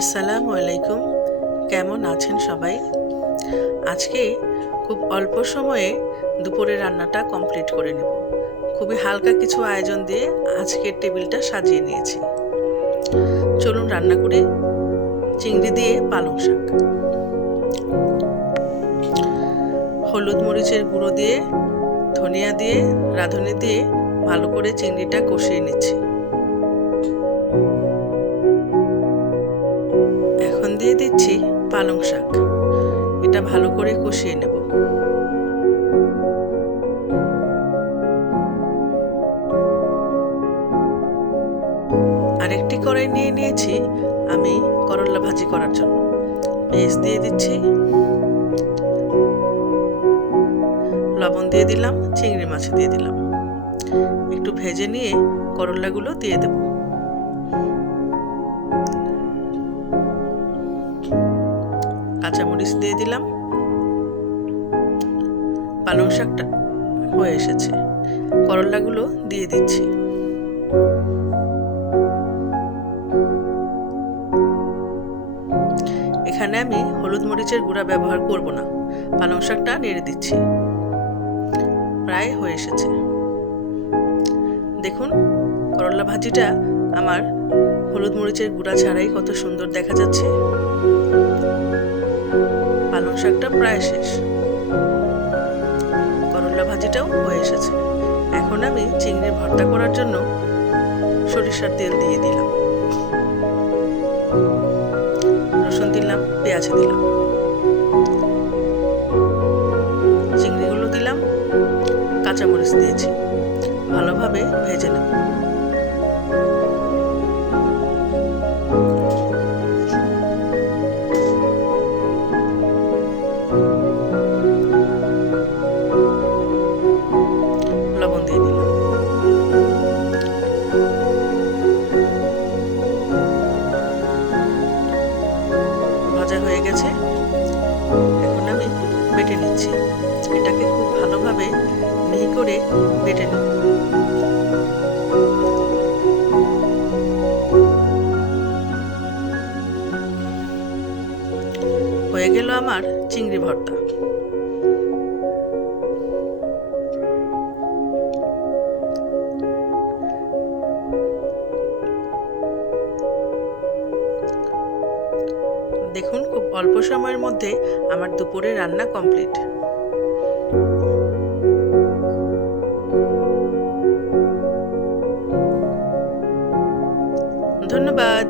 আসসালামু আলাইকুম। কেমন আছেন সবাই? আজকে খুব অল্প সময়ে দুপুরের রান্নাটা কমপ্লিট করে নেব। খুবই হালকা কিছু আয়োজন দিয়ে আজকের টেবিলটা সাজিয়ে নিয়েছি। চলুন রান্না করি চিংড়ি দিয়ে পালং শাক। হলুদ মরিচের গুঁড়ো দিয়ে, ধনিয়া দিয়ে, রাঁধুনি দিয়ে ভালো করে চিংড়িটা কষিয়ে নিচ্ছি। এখন দিয়ে দিচ্ছি পালং শাক। এটা ভালো করে কষিয়ে নেব। আরেকটি কড়াই নিয়ে নিয়েছি আমি করলা ভাজি করার জন্য। পেঁয়াজ দিয়ে দিচ্ছি, লবণ দিয়ে দিলাম, চিংড়ি মাছ দিয়ে দিলাম। একটু ভেজে নিয়ে করলাগুলো দিয়ে দেব। কাঁচামরিচ দিয়ে দিলাম। পালং শাকটা হয়ে এসেছে, করলাগুলো দিয়ে দিচ্ছি। এখানে আমি হলুদ মরিচের গুঁড়া ব্যবহার করব না। পালং শাকটা নেড়ে দিচ্ছি। প্রায় হয়ে এসেছে। দেখুন করলা ভাজিটা আমার হলুদ মরিচের গুঁড়া ছাড়াই কত সুন্দর দেখা যাচ্ছে। পালং শাকটা প্রায় শেষ, করলা ভাজিটাও হয়ে এসেছে। এখন আমি চিংড়ি ভর্তা করার জন্য সরিষার তেল দিয়ে দিলাম, রসুন দিলাম, পেঁয়াজ দিলাম, চিংড়িগুলো দিলাম, কাঁচামরিচ দিয়েছি। ভালোভাবে ভেজে নেব। লবণ দিয়ে দিলাম। ভাজা হয়ে গেছে। এখন আমি বেটে নিচ্ছি। এটাকে খুব ভালোভাবে মিহি করে বেটে নেব। হয়ে গেল আমার চিংড়ি ভর্তা। দেখুন খুব অল্প সময়ের মধ্যে আমার দুপুরের রান্না কমপ্লিট। ধন্যবাদ।